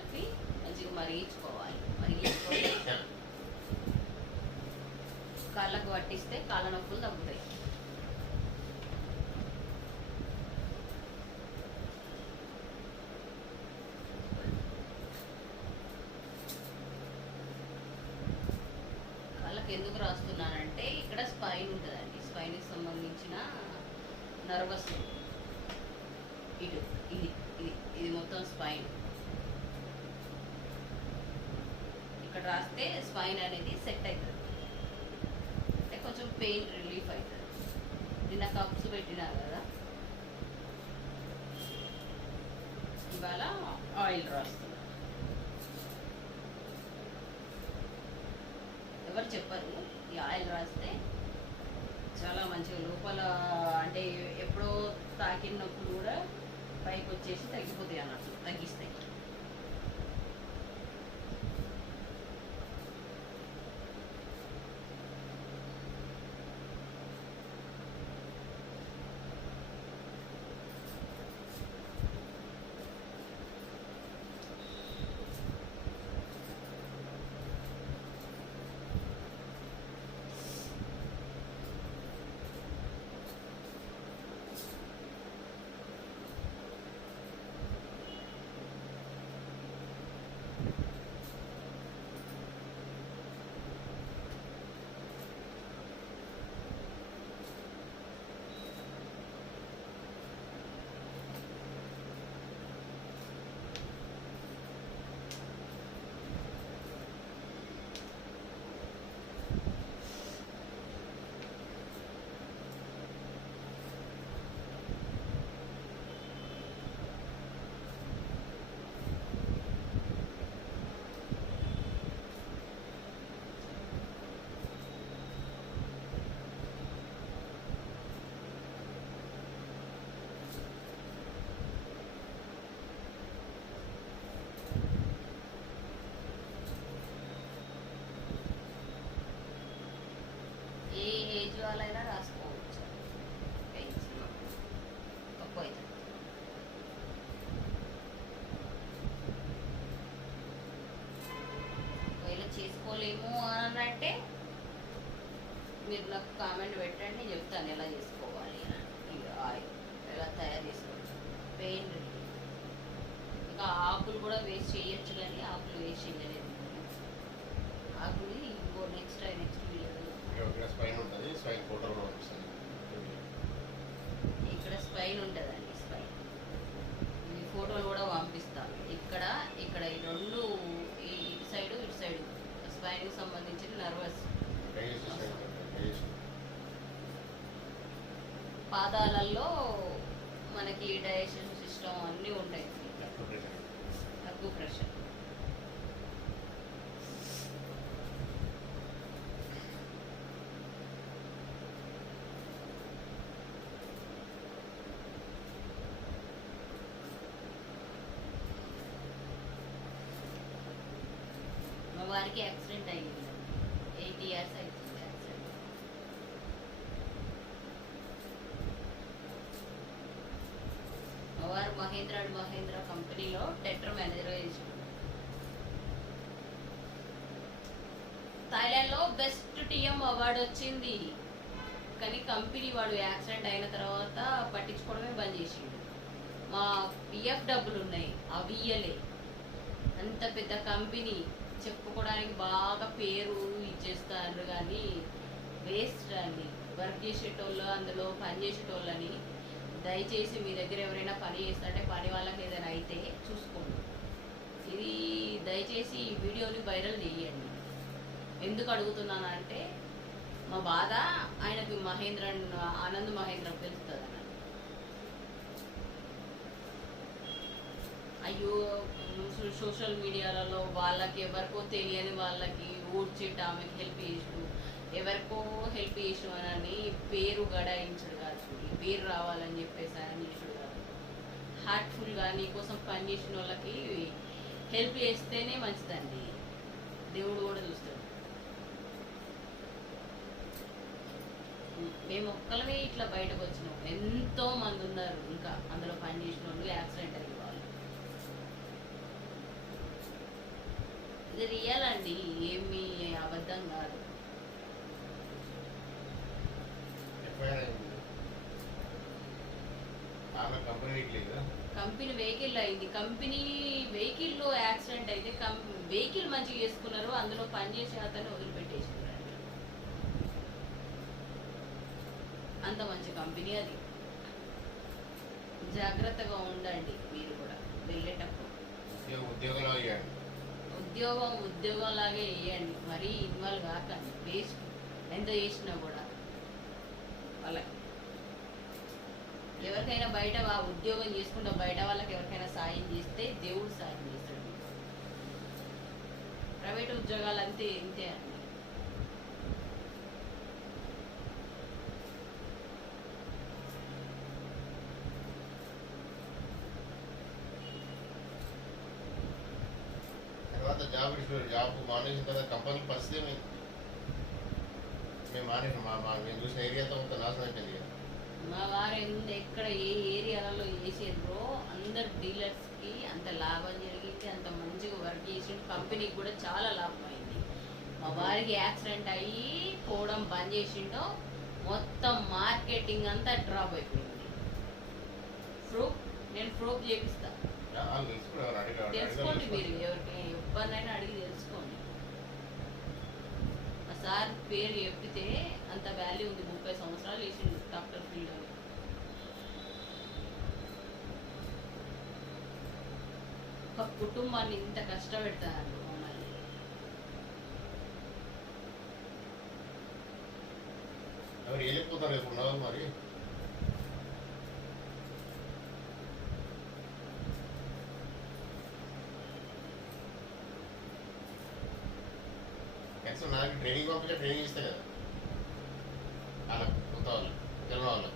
కలిపి మంచిగా మరిగించుకోవాలి. మరిగించుకొని కాళ్ళకు పట్టిస్తే కాళ్ళ నొప్పులు తగ్గుతాయి. కాళ్ళకి ఎందుకు రాస్తున్నానంటే ఇక్కడ స్పైన్ ఉంటుందండి. స్పైన్కి సంబంధించిన నర్వస్ ఇటు ఇది ఇది ఇది మొత్తం స్పైన్. ఇక్కడ రాస్తే స్పైన్ అనేది సెట్ అవుతుంది, అంటే కొంచెం పెయిన్ రిలీఫ్ అవుతుంది. నిన్న కప్స్ పెట్టినారు కదా, ఇవాళ ఆయిల్ రాస్తున్నా. ఎవరు చెప్పరు ఈ ఆయిల్ రాస్తే చాలా మంచిగా లోపల, అంటే ఎప్పుడో తాకినప్పుడు కూడా పైకి వచ్చేసి తగ్గిపోతాయి అన్నట్టు, తగ్గిస్తాయి. ఏ ఏజ్ వాళ్ళైనా రాసుకోవచ్చు, తక్కువ అవుతుంది. ఒకవేళ చేసుకోలేము అని అంటే మీరు నాకు కామెంట్ పెట్టండి, నేను చెప్తాను ఎలా చేసుకోవాలి అని. ఆయిల్ ఎలా తయారు చేసుకోవచ్చు, పెయిన్ రిలీఫ్. ఇంకా ఆకులు కూడా వేస్ట్ చేయొచ్చు, కానీ ఆకులు వేస్ట్ చేయలేదు. ఆకులు ఇంకో నెక్స్ట్ వీడియో ఇక్కడ స్పైన్ ఉంటుంది, స్పైన్ ఫోటో కూడా వస్తుంది. ఇక్కడ స్పైన్ ఉంటుందండి, స్పైన్ ఈ ఫోటోలు కూడా పంపిస్తాను. ఇక్కడ ఇక్కడ ఈ రెండు, ఇటు సైడు ఇటు సైడు స్పైన్కి సంబంధించిన నర్వస్. పాదాలలో మనకి డైజెషన్ సిస్టమ్ అన్నీ ఉంటాయి. తక్కువ ప్రెషర్. మా వారికి యాక్సిడెంట్ అయ్యింది, 8 years అవుతుంది యాక్సిడెంట్. మా వారు మహేంద్ర కంపెనీలో టెట్రో మేనేజర్గా చేశారు. థాయిలాండ్లో బెస్ట్ టీఎం అవార్డు వచ్చింది, కానీ కంపెనీ వాడు యాక్సిడెంట్ అయిన తర్వాత పట్టించుకోవడమే బంద్ చేసిండు. మా పిఎఫ్ డబ్బులు ఉన్నాయి, అవి ఇయ్యలే. అంత పెద్ద కంపెనీ చెప్పుకోవడానికి బాగా పేరు ఇచ్చేస్తారు, కానీ వేస్ట్ అండి. వర్క్ చేసేటోళ్ళు, అందులో పని చేసేటోళ్ళని దయచేసి మీ దగ్గర ఎవరైనా పని చేస్తారంటే పని వాళ్ళకి ఏదైనా అయితే చూసుకోండి. ఇది దయచేసి ఈ వీడియోని వైరల్ చేయండి. ఎందుకు అడుగుతున్నానంటే మా బాధ ఆయనకి ఆనంద్ మహేంద్ర తెలుస్తుంది అన్న. అయ్యో సోషల్ మీడియాలలో వాళ్ళకి ఎవరికో తెలియని వాళ్ళకి ఊడ్చిట్ట ఆమెకి హెల్ప్ చేసు, ఎవరికో హెల్ప్ చేసు అని పేరు గడాయించడు కాదు, పేరు రావాలని చెప్పేసి అని చేసుడు కాదు. హార్ట్ఫుల్గా నీకోసం పని చేసిన వాళ్ళకి హెల్ప్ చేస్తేనే మంచిదండి, దేవుడు కూడా చూస్తాడు. మేము ఒక్కలమే ఇట్లా బయటకు వచ్చినాం, ఎంతో మంది ఉన్నారు ఇంకా అందులో పని చేసిన వాళ్ళు యాక్సిడెంట్ అయ్యే వాళ్ళు. ఇది రియల్ అండి, ఏమి అబద్ధం కాదు. ఎఫ్ఐఆర్ అయింది. ఆమె కంపెనీ వీక్లేదు. కంపెనీ వెహికల్ అయింది. కంపెనీ వెహికల్లో యాక్సిడెంట్ అయితే వెహికల్ మంచిగా చేసుకున్నారు, అందులో పనిచేసే అతను వదిలిపెట్టేసుకున్నారు. అంత మంచి కంపెనీ అది. జాగ్రత్తగా ఉండండి మీరు కూడా వెళ్ళేటప్పుడు. ఉద్యోగంలో అయ్యాడు. ఉద్యోగంలాగే వేయండి, మరీ ఇన్వాల్వ్ కాకండి. వేస్ట్ ఎంత చేసినా కూడా. వాళ్ళకి ఎవరికైనా బయట ఉద్యోగం చేసుకుంటా బయట వాళ్ళకి ఎవరికైనా సాయం చేస్తే దేవుడు సాయం చేస్తాడు. ప్రైవేట్ ఉద్యోగాలు అంతే ఇంతే అండి. తర్వాత జాబ్ మానేసిన తర్వాత కంపెనీ పరిస్థితి ఏమైంది? మేము మేము చూసిన ఏరియాతో మొత్తం నాశనం అయిపోయింది కదా. మా వారు ఎక్కడ ఏ ఏరియాలలో వేసారో అందరు డీలర్స్కి అంత లాభం జరిగింది, అంత మంచిగా వర్క్ చేసి కంపెనీకి కూడా చాలా లాభం అయింది. మా వారికి యాక్సిడెంట్ అయ్యి పోవడం బంద్ చేసిండో మొత్తం మార్కెటింగ్ అంతా డ్రాప్ అయిపోయింది. నేను ప్రూఫ్ చేపిస్తాను, తెలుసుకోండి. మీరు ఎవరినైనా అడిగి తెలుసుకోండి. మా సార్ పేరు చెప్పితే అంత వాల్యూ ఉంది. 30 సంవత్సరాలు వేసిండు డాక్టర్ ఫీల్డ్. ఒక కుటుంబాన్ని ఇంత కష్టపెడతారు మమ్మల్ని. ఎవరు వెళ్ళిపోతారు ఇప్పుడు మరి. నాకు ట్రైనింగ్ పంపించే ట్రైనింగ్ ఇస్తే కదా వాళ్ళకి కొత్త వాళ్ళు తెలియని వాళ్ళు.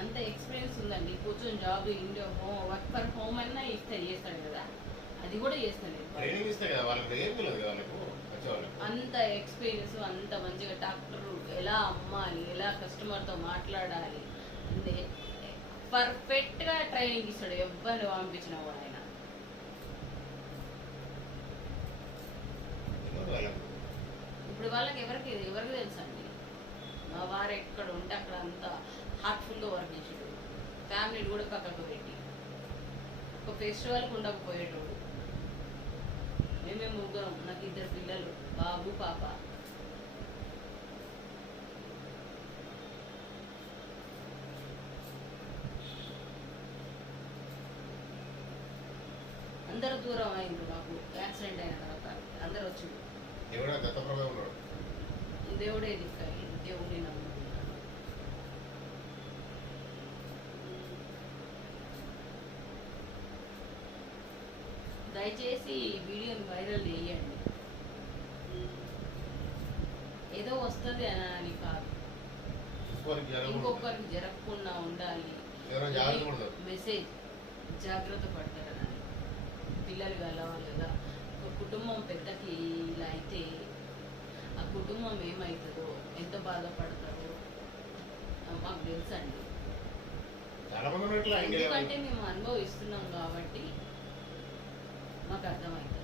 అంత ఎక్స్పీరియన్స్ ఉందండి. కూర్చొని job India work for home అయినా చేస్తాడు కదా, అది కూడా చేస్తాడు. ట్రైనింగ్ ఇస్తే కదా వాళ్ళకి ఏం తెలియదు వాళ్ళకు వచ్చేవాళ్ళకి. అంత ఎక్స్పీరియన్స్, అంత మంచిగా డాక్టర్ ఎలా అమ్మాలి, ఎలా కస్టమర్తో మాట్లాడాలి, పర్ఫెక్ట్గా ట్రైనింగ్ ఇస్తాడు. ఎవరిని పంపించిన కూడా ఆయన. ఇప్పుడు వాళ్ళకి ఎవరికి తెలుసండి. మా వారు ఎక్కడ ఉంటే అక్కడ అంతా హార్ట్ఫుల్గా వర్క్ చేసేటోడు. ఫ్యామిలీని కూడా పక్కకు పెట్టి ఒక ఫెస్టివల్కి ఉండకపోయేటోడు. మేమే ముగ్గురం, నాకు 2 పిల్లలు, బాబు పాప. అందరూ దూరం అయింది మాకు యాక్సిడెంట్ అయిన తర్వాత. అందరు వచ్చి దేవుడే దిక్కాయి, దేవుడిని నమ్ముకున్నాను. దయచేసి ఈ వీడియోని వైరల్ చేయండి. ఏదో వస్తుంది అని కాదు, ఇంకొకరికి జరగకుండా ఉండాలి. మెసేజ్ జాగ్రత్త పడతారని. పిల్లలు కలవాలిగా. ఒక కుటుంబం పెద్దకి ఇలా అయితే ఆ కుటుంబం ఏమవుతుందో, ఎంత బాధపడతారో మాకు తెలుసండి. ఎందుకంటే మేము అనుభవిస్తున్నాం కాబట్టి మాకు అర్థమవుతుంది.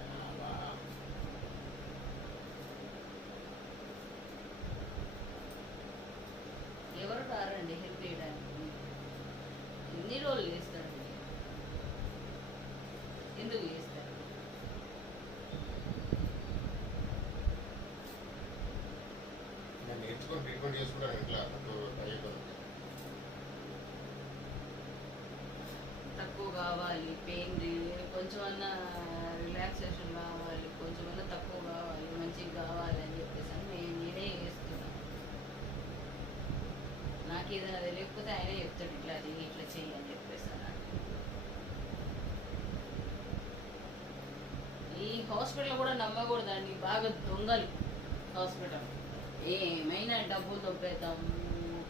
ఎవరు రారండి హెల్ప్ చేయడానికి. ఎన్ని రోజులు చేస్తారండి? ఎందుకు చేస్తారు? నేర్చుకొని ట్రీట్మెంట్ చేసుకుంటాను ఇంట్లో. తక్కువ కావాలి, పెయిన్ కొంచెం అన్నా రిలాక్సేషన్ కావాలి, కొంచెం అన్నా తక్కువ కావాలి, మంచిగా కావాలి అని చెప్పేసి నేనే చేస్తున్నాను. నాకు ఏదైనా తెలియకపోతే ఆయనే చెప్తాడు, ఇట్లా అది ఇట్లా చెయ్యి అని చెప్పేసి. ఈ హాస్పిటల్ కూడా నమ్మకూడదండి, బాగా దొంగలు హాస్పిటల్. ఏమైనా డబ్బులు దొబ్బేద్దాము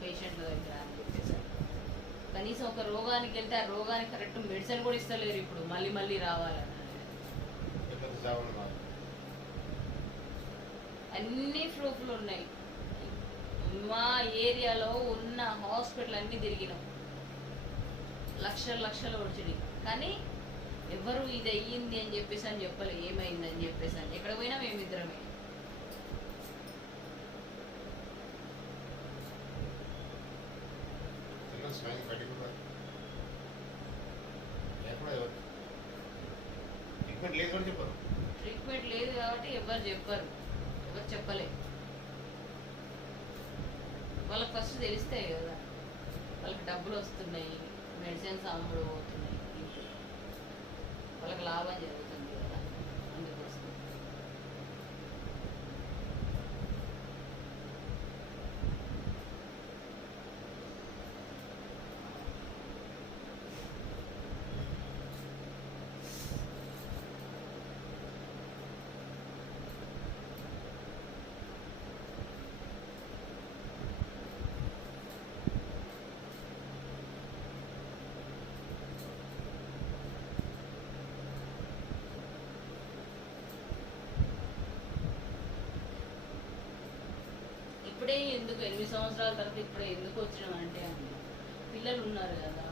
పేషెంట్ల దగ్గర అని చెప్పేసి. కనీసం ఒక రోగానికి వెళ్తే ఆ రోగానికి కరెక్ట్ మెడిసిన్ కూడా ఇస్తలేరు ఇప్పుడు, మళ్ళీ మళ్ళీ రావాలని. అన్ని ప్రూఫ్లు ఉన్నాయి. మా ఏరియాలో ఉన్న హాస్పిటల్ అన్నీ తిరిగినాం, లక్షలు లక్షలు వచ్చినాయి. కానీ ఎవరు ఇది అయ్యింది అని చెప్పేసి అని చెప్పలే, ఏమైంది అని చెప్పేసి అని. ఎక్కడ పోయినా మేమిద్దరమే. స్మైలింగ్ బయటకు లేకుండా ఎవరు ట్రీట్మెంట్ లేదు కూడా చెప్పారు. ట్రీట్మెంట్ లేదు కాబట్టి ఎవరు చెప్పరు, ఎవరు చెప్పలే. వాళ్ళకి ఫస్ట్ తెలుస్తాయి కదా, వాళ్ళకి డబ్బులు వస్తున్నాయి, మెడిసిన్స్ అమ్ముడు పోతున్నాయి, ఇంతే. వాళ్ళకి లాభం జరుగుతుంది కదా, అందుకోసం. ఇప్పుడే ఎందుకు 8 సంవత్సరాల తర్వాత ఇప్పుడే ఎందుకు వచ్చినామంటే అండి, పిల్లలు ఉన్నారు కదా,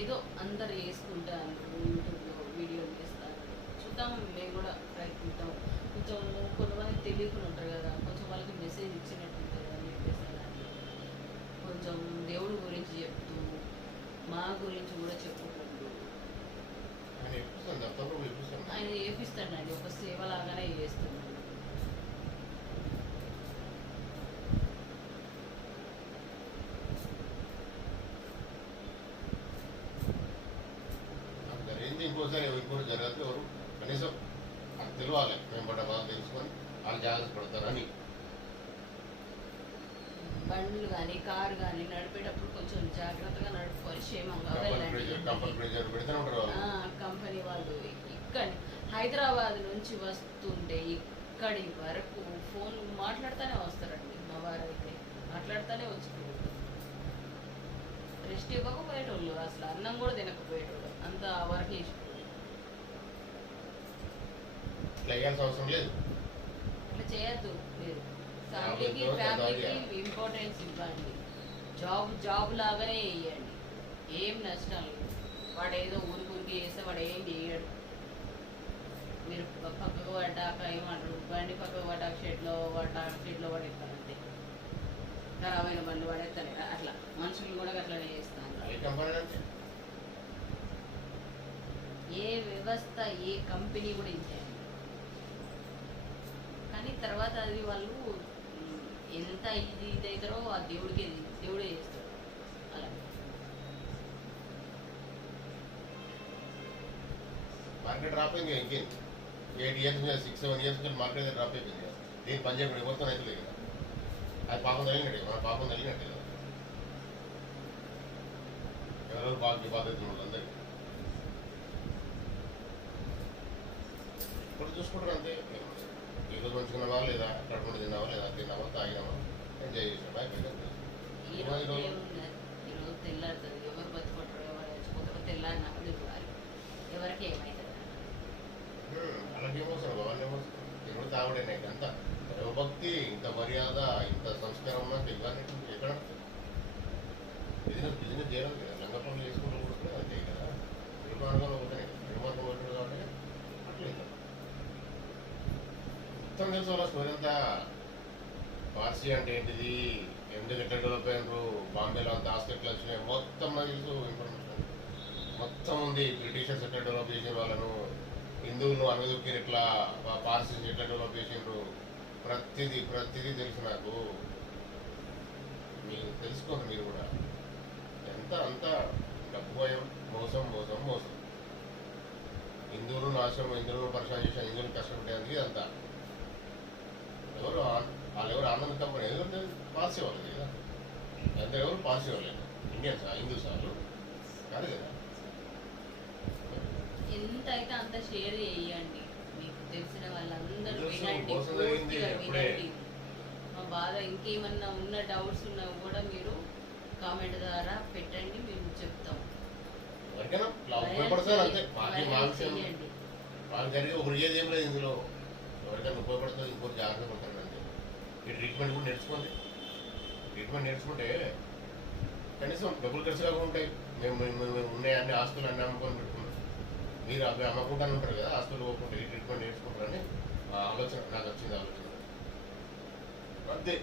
ఏదో అందరు వేసుకుంటారు, యూట్యూబ్లో వీడియోలు చేస్తారు, చూద్దాం, మేము కూడా ప్రయత్నిద్దాం. కొంచెం కొంతమంది తెలియకుండా ఉంటారు కదా, కొంచెం వాళ్ళకి మెసేజ్ ఇచ్చినట్టు ఉంటుంది అని చెప్పేసి అలాంటి కొంచెం దేవుడి గురించి చెప్తూ, మా గురించి కూడా చెప్పుకుంటూ ఆయన చేపిస్తాడండి, ఒక సేవలాగానే చేస్తున్నాడు. ఇంకోసారి ఇంకోటి జరగదు. ఎవరు కనీసం అది తెలియాలి, మేము పడ్డ బాగా తెలుసుకొని వాళ్ళు జాగ్రత్త పడతారని. బండ్లు కానీ కారు కానీ నడిపేటప్పుడు కొంచెం జాగ్రత్తగా నడుపుకొని క్షేమంగా కంపెనీ ప్రెజర్ పెడతానే ఉంటారు వాళ్ళు. కంపెనీ వాళ్ళు ఇక్కడ హైదరాబాద్ నుంచి వస్తుంటే ఇక్కడి వరకు ఫోన్ మాట్లాడుతూనే వస్తారండి. మా వారు అయితే మాట్లాడుతూనే వచ్చిపోయారు. రెస్ట్ ఇవ్వకపోయేటోళ్ళు, అసలు అన్నం కూడా తినకపోయేటోళ్ళు, అంత వర్క్ చేసి ఇట్లా వేయాల్సిన అవసరం లేదు. అట్లా చేయొద్దు మీరు. ఫ్యామిలీకి ఇంపార్టెన్స్ ఇవ్వండి. జాబ్ లాగానే వేయండి, ఏం నష్టం లేదు. వాడు ఏదో ఊరికి చేస్తే వాడు ఏం చేయడు. మీరు పక్కకు పడ్డాక ఏమంటారు, బండి పక్కకు పడ్డాక షెడ్లో పడేస్తారంటే ఖరాబ్ అయిన బండ్లు పడేస్తాను. అట్లా మనుషులు కూడా అట్లనే చేస్తాను. ఏ వ్యవస్థ, ఏ కంపెనీ కూడా ఇంతే. కానీ తర్వాత అది వాళ్ళు ఎంత ఇది అవుతారో ఆ దేవుడే చేస్తాడు. అలా మార్కెట్ డ్రాప్ అయింది. ఇంకేం 8 years 6-7 years మార్కెట్ డ్రాప్ అయిపోయింది. దీన్ని పని చేయకుండా ఎవరితో అయితే లేదు కదా, అది పాపం తగిలినట్టే, మన పాపం తగిలినట్టే కదా. ఎవరెవరు బాధ్యత అందరికీ ఇప్పుడు చూసుకుంటారు అంతే. ఈరోజు మంచుకున్నావా లేదా, కడుపుని తిన్నావా లేదా, తిన్నావా తాగినావా, ఎంజాయ్ చేసినావా, ఈరోజు తెల్లారుతుంది. ఎవరు బతుకుంటారు, ఎవరు చచ్చిపోతారో తెల్లారినాక చూడాలి ఎవరికి ఏమవుతుంది. అలాగేమోసారు వాళ్ళు ఏమోస్తారు. ఈరోజు తాగుడేనా ఇంత దైవభక్తి, ఇంత మర్యాద, ఇంత సంస్కారం ఉన్నాక ఇవన్నీ ఎక్కడ బిజినెస్ చేయడం కదా. లంగ పనులు చేసుకుంటూ కూడా అంతే కదా. నిర్మాణంలో పోతున్నాయి, నిర్మాణం పోతుంది కాబట్టి అట్లేదు. మొత్తం తెలుసు వాళ్ళ స్టోరీ అంతా. పార్సీ అంటే ఏంటిది, ఎందుకు ఎట్లా డెవలప్ అయినారు, బాంబేలో అంత ఆస్తి ఎట్లా వచ్చినాయి, మొత్తం నాకు తెలుసు. ఇన్ఫర్మేషన్ మొత్తం ఉంది. బ్రిటిషర్స్ ఎట్లా డెవలప్ చేసిన వాళ్ళను, హిందువులు అనదుక్కి ఎట్లా, పార్సీస్ ఎట్లా డెవలప్ చేసిండ్రు, ప్రతిదీ తెలుసు నాకు. మీరు తెలుసుకోండి మీరు కూడా. అంత డబ్బు భయం, మోసం. హిందువులు నాశనం, హిందువులను పరిశ్రమ చేసిన, హిందువులు కష్టపెట్టేందుకు ఇదంతా. వాళ్ళు ఆనందం కంపెనీ ఎవరు పార్సీ వాళ్ళు కదా. అందరూ ఎవరు పార్సీ వాళ్ళు ఇండియన్స్, హిందూస్ వాళ్ళు కాదు కదా. ఎంత అయితే అంత షేర్ చేయండి, మీకు తెలిసిన వాళ్ళందరూ వినండి. మా బాధ ఇంకేమన్నా ఉన్న డౌట్స్ ఉన్నా కూడా మీరు కామెంట్ ద్వారా పెట్టండి, మేము చెప్తాం. వాళ్ళకి జరిగే ఒకటి ఏం లేదు ఇందులో. ఎవరికైనా ఉపయోగపడుతుంది, ఇంకోటి జాగ్రత్త పడతారంటే. ఈ ట్రీట్మెంట్ కూడా నేర్చుకోండి. ట్రీట్మెంట్ నేర్చుకుంటే కనీసం డబ్బులు ఖర్చు కాకుండా ఉంటాయి. మేము ఉన్నాయన్ని ఆస్తులు అన్నీ అమ్ముకొని పెట్టుకున్నాం. మీరు అవి అమ్మకుంటాను ఉంటారు కదా, హాస్పిటల్ పోకుండా ఈ ట్రీట్మెంట్ నేర్చుకుంటారని ఆలోచన నాకు వచ్చింది. ఆలోచన అంతే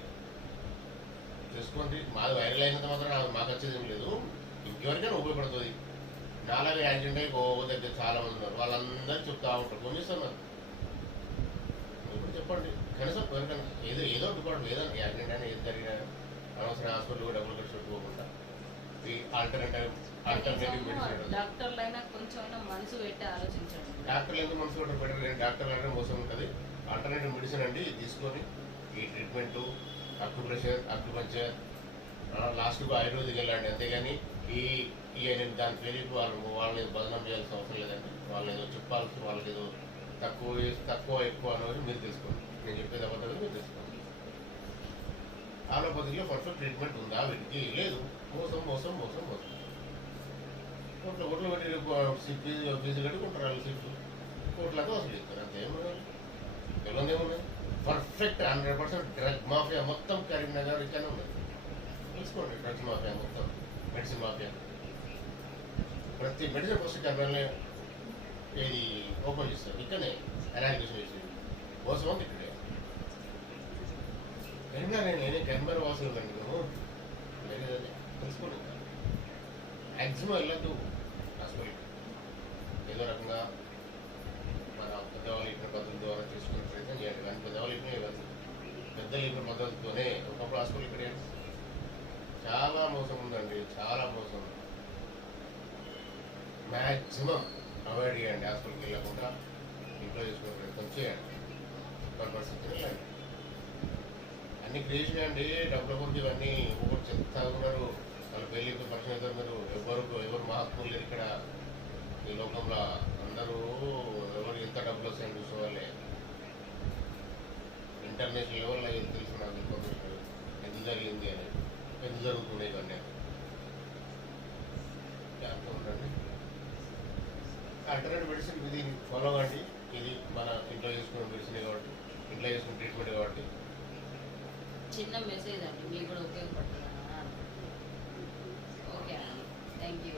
చేసుకోండి. మాది వైరల్ అయినంత మాత్రం మాకు వచ్చేది ఏం లేదు, ఇంకెవరికైనా ఉపయోగపడుతుంది. నాలాగే యాక్సిడెంట్ అయ్యి దగ్గర చాలా మంది ఉన్నారు, వాళ్ళందరూ చెప్తా ఉంటారు, ఫోన్ చేస్తున్నారు. ఇప్పుడు చెప్పండి కనీసం ఎవరికైనా ఏదో డిపార్ట్మెంట్ ఏదో యాక్సిడెంట్ అయినా ఏది జరిగినా అనవసరం హాస్పిటల్ డబ్బులు ఖర్చు పెట్టుకోకుండా ఈ ఆల్టర్నేటివ్ మెడిసిన్. డాక్టర్లైనా కొంచెం మనసు పెట్టి ఆలోచించండి. డాక్టర్లు ఎందుకు మనసు పెట్టడం బెటర్, నేను డాక్టర్లు అంటే మోసం ఉంటుంది. ఆల్టర్నేటివ్ మెడిసిన్ అండి తీసుకొని ఈ ట్రీట్మెంటు అక్యుప్రెషర్ లాస్ట్కు ఆయుర్వేదిక్ వెళ్ళండి. అంతేగాని నేను దాని పేరు వాళ్ళని బదనం చేయాల్సిన అవసరం లేదండి. వాళ్ళని ఏదో చెప్పాల్సి, వాళ్ళకి ఏదో తక్కువ ఎక్కువ అనేది మీరు తెలుసుకోండి. నేను చెప్పేది అబద్ధం మీరు తెలుసుకోండి. ఆలోపతిలో పర్ఫెక్ట్ ట్రీట్మెంట్ ఉందా వీటికి? లేదు. మోసం మోసం మోసం మోసం. కోట్లు పెట్టి ఫీజు కట్టుకుంటారు వాళ్ళు, సీట్లు కోట్లతో వసూలు ఇస్తారు. అంతేమన్నా తెలియదు ఏమున్నాయి. పర్ఫెక్ట్ 100% డ్రగ్ మాఫియా మొత్తం కరీంనగర్ ఇక్కడనే ఉన్నది. తెలుసుకోండి, డ్రగ్స్ మాఫియా మొత్తం, మెడిసిన్ మాఫియా. ప్రతి మెడిసిన్ ఫస్ట్ కరీంనగర్లో ఇది ఓపెన్ చేస్తారు, ఇక్కడనే అనాలిసిస్ చేసి మోసం ఉంది ఇక్కడే. నేనే కరీంనగర్ వాసులు కండి మేము తెలుసుకోండి. ఇంకా మ్యాక్సిమం వెళ్ళద్దు హాస్పిటల్. ఏదో రకంగా మన పెద్దవాళ్ళు ఇచ్చిన పద్ధతుల ద్వారా చేసుకునే ప్రయత్నం చేయండి. కానీ పెద్దవాళ్ళు ఇచ్చిన ఇవ్వదు, పెద్దలు ఇచ్చిన పద్ధతితోనే. ఒకప్పుడు హాస్పిటల్ ఇక్కడ చాలా మోసం ఉందండి, చాలా మోసం. మ్యాక్సిమం అవాయిడ్ చేయండి, హాస్పిటల్కి వెళ్ళకుండా ఇంట్లో చేసుకునే ప్రయత్నం చేయండి. 1% వెళ్ళండి. అన్ని క్రియేషన్ అండి, డబ్బుల గురించి ఇవన్నీ ఒకటి చెప్తాగున్నారు. వాళ్ళ పెళ్ళికి పరిచయం అవుతారు. మీరు ఎవరు మహాత్ములు లేరు ఇక్కడ ఈ లోకంలో. అందరూ ఎవరు ఎంత డబ్బులు వస్తాయని చూసుకోవాలి. ఇంటర్నేషనల్ లెవెల్లో ఏం తెలుసు నాకు ఇన్ఫర్మేషన్ ఎందుకు జరిగింది అనేది, ఎందుకు జరుగుతున్నాయి ఇవన్నీ జాగ్రత్తగా ఉండండి. ఆల్టర్నేటివ్ మెడిసిన్ ఇది ఫాలో అవ్వండి. ఇది మన ఇంట్లో చేసుకునే మెడిసిన్ కాబట్టి, ఇంట్లో చేసుకునే ట్రీట్మెంట్ కాబట్టి. చిన్న మెసేజ్ అండి, మీకు కూడా ఉపయోగపడుతుంది. ఓకే అండి, థ్యాంక్ యూ.